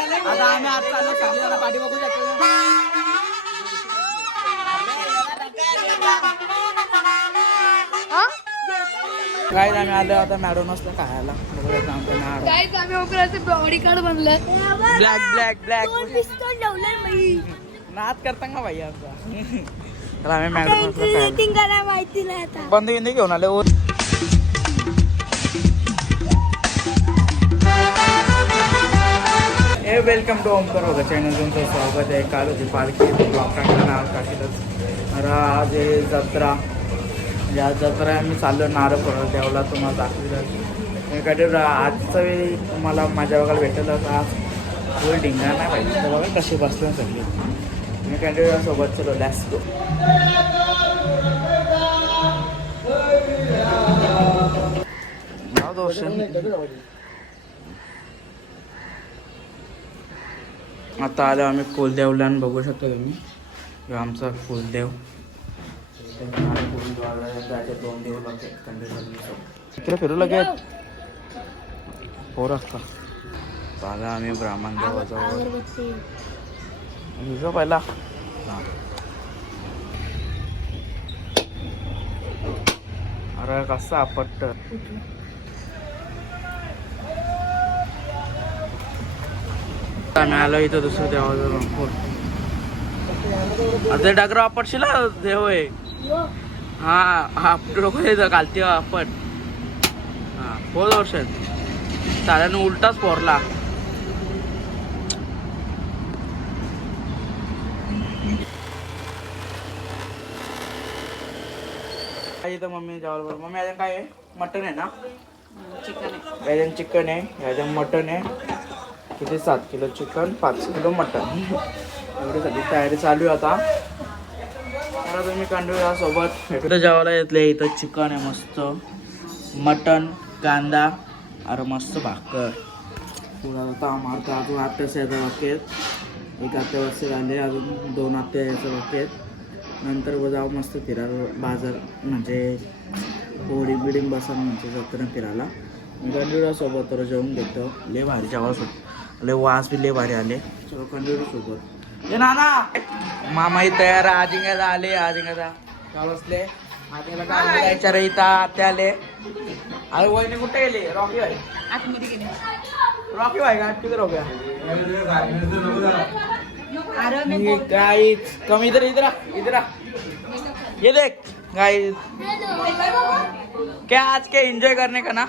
आता आम्ही आज चाललो सगळी जण पाठी बघू शकतो. काय आम्ही आलो आता मॅडोनसला खायला. गाईज आम्ही ओकराचं बॉडी कार्ड बनलं. ब्लॅक ब्लॅक ब्लॅक पिस्तूल ठेवलं बाई. नाद करता का भाई आमचा. तर आम्ही मॅडोनसला खायला माहिती नाही आता. बंद हिंदी घेऊन आले. वेलकम टू ओमकर होगा चॅनल. तुमचं स्वागत आहे. काल होती पालखी ब्लॉग टाकताना आज टाकेलच. अरे आज आहे जत्रा. या जत्रा आम्ही चाललो नारळ फोडायला. देवला तुम्हाला दाखविलं कधी आजचा वेळी तुम्हाला माझ्या बघायला भेटलं तर आज फुल ढिंगा नाही पाहिजे. तर बघा कशी बसलं सगळी. मी कॅन्डिडेट सोबत चलो लेट्स गो. नाव दर्शन. आता आलो आम्ही कुलदेवला आणि बघू शकतो तुम्ही आमचा कुलदेव. दोन देव इकडे फिरू लगेच पोर असता. चाला आम्ही ब्राह्मण देवाजवळ पहिला. अरे कसं आपट. आम्ही आलो इथं दुसरं देवाजवळ. आता डागर आपटशील देव आहे. हा हा डोकं येतं घालते आपट. हा 4 वर्षात साऱ्यानं उलटाच पोरला. इथं मम्मी जेवायला. मम्मी याच्यात काय आहे? मटन आहे ना? चिकन आहे. याच्यात चिकन आहे, याच्यात मटन आहे. किती 7 किलो चिकन, 5 किलो मटन. एवढी सगळी तयारी चालू आहे आता. मला तुम्ही कंटिन्यू सोबत इकडे जेवायला येतले. इथं चिकन आहे मस्त, मटन, कांदा, अरे मस्त भाकर. पुढे आता आम्हाला अजून आत्याचं यायचं बाकी आहेत. एक आत्या वर्ष आले, अजून 2 आत्या यायचं बाकी आहेत. नंतर जाऊ मस्त फिरायला बाजार म्हणजे होडी बिडिंग बसा म्हणजे जत्रा फिरायला. मी कंटिन्यू सोबत तर जेवून घेतो. लय भारी जेवायला सोबत. लय वास बी लय भारी आले. चलो कंटिन्यू सोबत. ये नाना मामा ही तयार. आजिंग्याला आले. आजिंग्याचा का बसले. आजिंग्याला काय जायच्या रे इथं आत्या आले. अरे वहिनी कुठे गेली? रॉकी भाई आतमध्ये गेली. रॉकी भाई का किधर हो गया? गाइस कम इधर इधर इधर. ये देख गाइस क्या आज के एंजॉय करने का ना.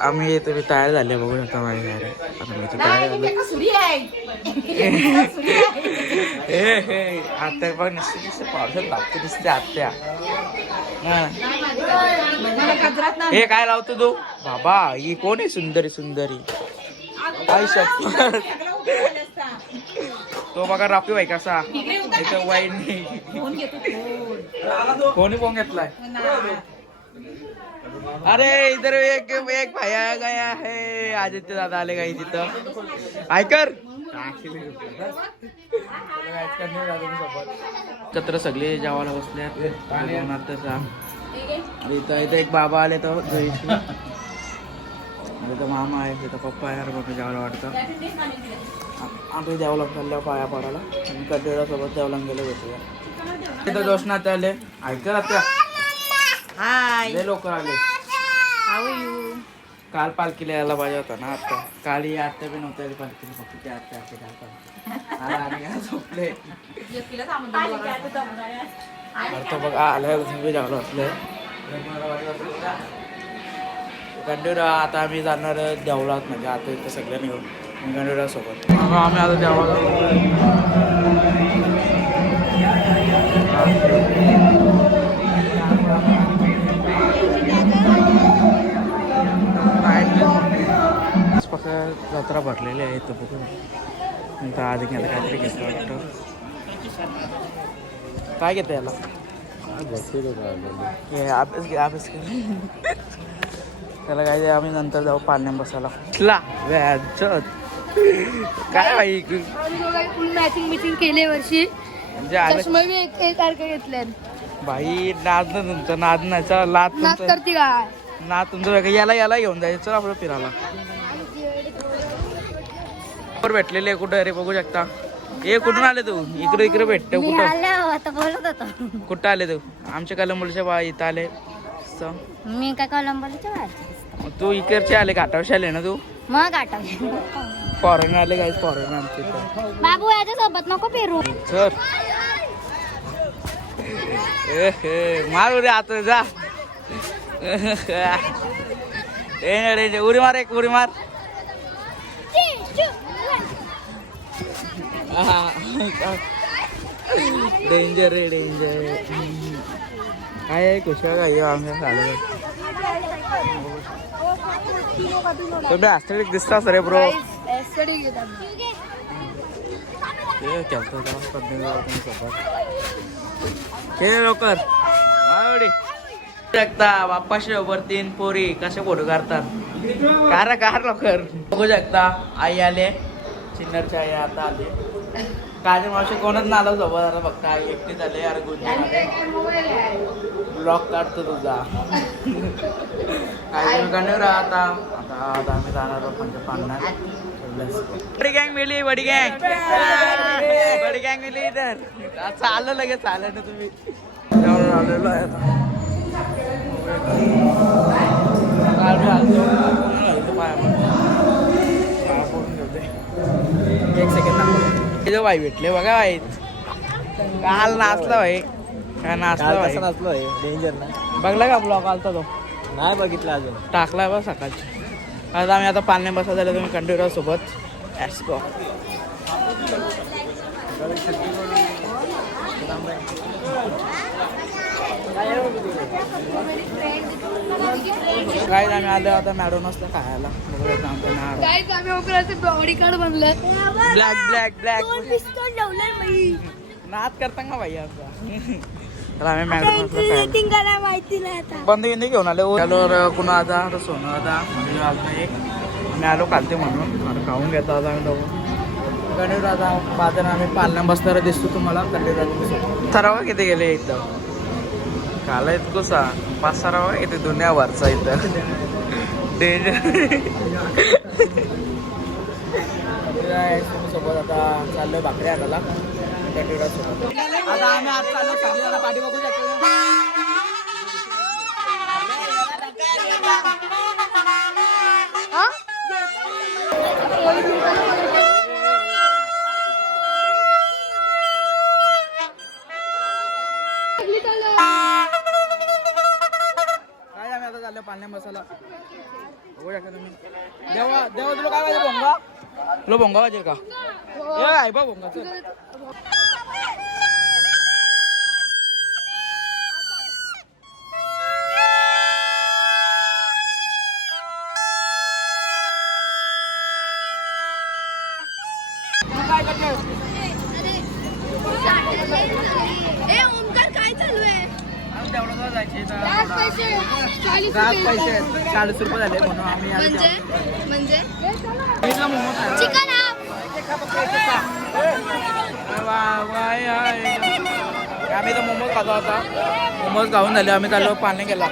आम्ही तुम्ही तयार झाले बघू शकता. माझ्या आता मी तयार झाले. आत्या बघ निश्चित पावसात लागते दिसते आत्या. हे काय लावतो तू बाबा? ही कोण आहे? सुंदरी सुंदरी आई शपथ. तो बघा रॉकी भाई कसा. इथं वाईन कोणी फोन घेतलाय. अरे इधर एक भाया गया है. आदित्य दादा आले काही तिथं. ऐकर एकत्र सगळे जेवायला बसले. इथं एक बाबा आले तर इथं मामा आहे, तिथं पप्पा आहे. बाबा जेवायला वाटतं. आम्ही देवला खाल्ल्यावर पाया पडायला. आणि कडेला सोबत देवला गेलो भेटूया. तिथं जोशनात आले. ऐकर आता हाय लोक आले. काल पालखीला यायला पाहिजे होता ना. आता काल ही आत्या बी नव्हत्या पालखीला. फक्त त्या आत्या झोपले. बघ आल्या जेवलं असले. कंटिन्यू आता आम्ही जाणार देवळात. म्हणजे आता इथं सगळं मिळून कंटिन्यू सोबत आम्ही आता देवळात. जत्रा भरलेली आहे इथं बघून. आधी घ्यायला काहीतरी घेतलं वाटतं. काय घेतं याला? अभ्यास घे अभ्यास घे. त्याला काय आम्ही नंतर जाऊ पाण्यात बसायला. काय भाई फुल मॅचिंग बिचिंग केले वर्षी. चष्मा बी एक सारखे घेतले. भाई नाद ना तुमचं नाद नाही चला लाद नाच तुमचं करते काय नाद तुमचं वेगळं याला घेऊन जायचं चल आपलं फिरायला वर भेटलेले कुठं रे बघू शकता ए कुठून आले तू इकडे भेटतो कुठं कुठं आले तू आमच्या कलंबोलीच्या बा इथं आले मी काय कलंबोलीच्या बाहेरचे तू इकडचे आले घाटावशी आले ना तू मग आठवले फॉरेन आले काय फॉरेन आमच्या इथं बाबू याच्या सोबत नको फिरू सर मार उरी आता जा उरी मार एक उरी मार डेंजर रे डेंजर काय आहे कुशा काय आमच्या चालू तुम्ही आस्ट्रेलिक दिसतास रे ब्रो लवकर शकता बाप्पाशी वर 3 पोरी कसे फोटो काढतात कार लवकर बघू शकता आई आले चिन्नरच्या आई आता आले काजल मावशी कोणच ना आलं सोबत आता फक्त आई एकटी झाले अरे ब्लॉक काढतो तुझा काय कंटिन्यू राहा आता आम्ही जाणार बडी गँग मिली बडी गँग मिली इधर चाललं लगेच चाललं ना तुम्ही त्यावर आलेलो आहे एक सेकंड भाई भेटले बघा भाई काल नाचला भाई काय नाचला भाई नाचलोय डेंजर ना बघला का ब्लॉग आलता तो नाही बघितलं अजून टाकलाय बघ सकाळची आता आम्ही आता पालने बसा झाले तुम्ही कंटिन्यू सोबत ॲस्को काय आम्ही आलो आता मॅडोनसला खायला गाईज आम्ही ओकराचे बॉडी कार्ड बनलं ब्लॅक नाच करता का भाई आता तर आम्ही मॅडोनसला माहिती नाही आता बंद गिंदी घेऊन आलो त्यावर कुणा आता सोनं आता म्हणजे आलो एक मी आलो कालते म्हणून आता खाऊन घेतो आता आम्ही दोघं कंटिन्यू आता पाहताना आम्ही पालण्या बसणारा दिसतो तुम्हाला कंटिन्यू सरावा किती गेले इथं काला इतकं सा 5-6 रावा इथे दुनियावरचा इथं डेंजर सोबत आता चाललोय भाकरी आणायला आता आम्ही आज चाललो सगळी पाठी बघू शकतो काय आम्ही आता चाललो पालण्या मसाला बघू शकता तुम्ही देवा तुला काय पाहिजे भोंगा तुला भोंगा पाहिजे का आहे बा भोंगा ओमकार काय चालू आहे तेवढं जायचे पैसे 40 40 रुपये झाले म्हणून आम्ही म्हणजे चिकन आम्ही तर मोमोज खातो आता मोमोज खाऊन झाले आम्ही चाललो पाणी गेला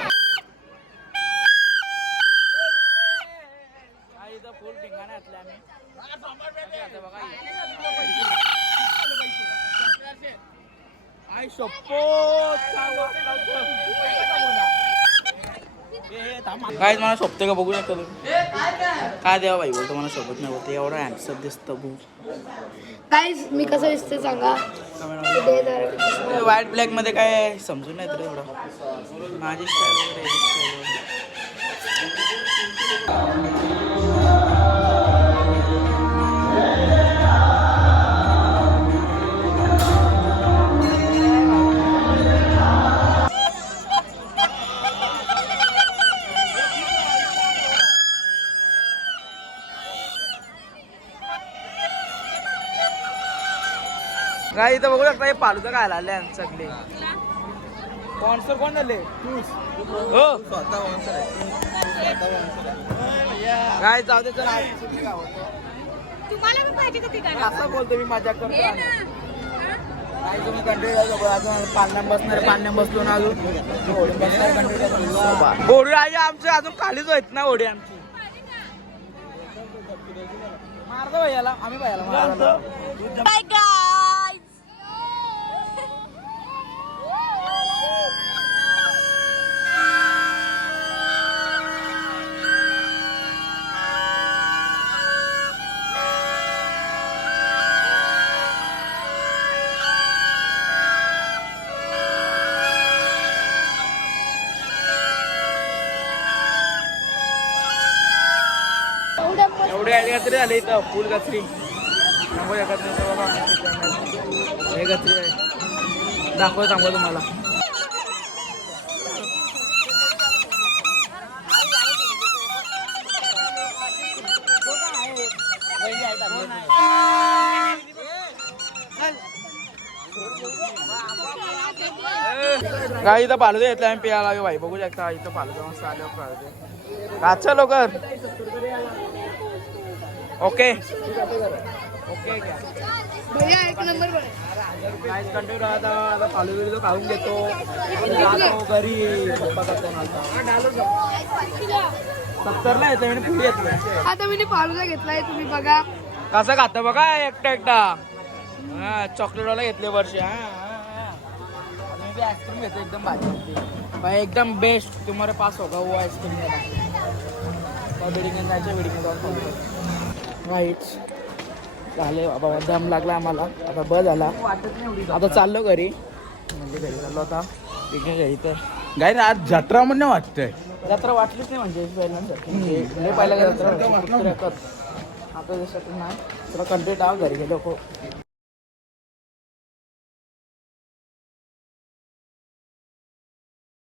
फुल धिंगाणे घातले आम्ही आई काय मला सोबते का बघू शकता तुम्ही काय द्यावा भाई बोलतो मला सोबत नाही बोलतो एवढं हँडसम दिसतं बघू गाईज मी कसं दिसते सांगा व्हाईट ब्लॅक मध्ये काय समजून नाही तरी एवढं माझी स्टाईल वगैरे काय इथं बघू शकता हे पालूचं काय आले सगळे स्पॉन्सर कोण झाले हो काय जाऊ दे चला तुम्हाला पण पाहिजे का असं बोलतो मी मजा करतो नाही तुम्ही कंटिन्यू अजून पालण्यात बसणार पालण्यात बसलो ना अजून होडी बसणार कंटिन्यू होडी आहे आमची अजून खालीच आहेत ना होडी आमची मारतो भैयाला आम्ही भैयाला मारतो एवढे गचरी आले इथं फुल गचरी थांबू एकत्र बघा हे गचरी आहे दाखव तुम्हाला गाई इथं पालुदे घेतला आम्ही पियाला भाई बघू शकता इथं पालुदा मस्त आले पालुदे काचा लवकर ओके ओके क्या भैया एक नंबर बघ. गाईस कंटिन्यू आता फालुदा बिलू खाऊन घेतो जातो घरी पप्पा करतो ना 70ला येतो आणि पुढे येतो आता मी फालुदा घेतलाय तुम्ही बघा कसं खातं बघा एकटा हा चॉकलेटवाला घेतले वर्ष आईस्क्रीम घेतो एकदम भाजी भाई एकदम बेस्ट तुम्हारे पास होगा वो आईस्क्रीम देना बिल्डिंग जायचं बिल्डिंग जाऊन राईट झाले बाबा दम लागला आम्हाला आता बस झाला आता चाललो घरी म्हणजे घरी चाललो आता तिकडे घरी तर गाई आज जत्रा म्हणून वाटतंय जत्रा वाटलीच नाही म्हणजे पहिल्यांदा जत्रा आता दिवसातून नाही तुला कंप्लीट आव घरी गेलो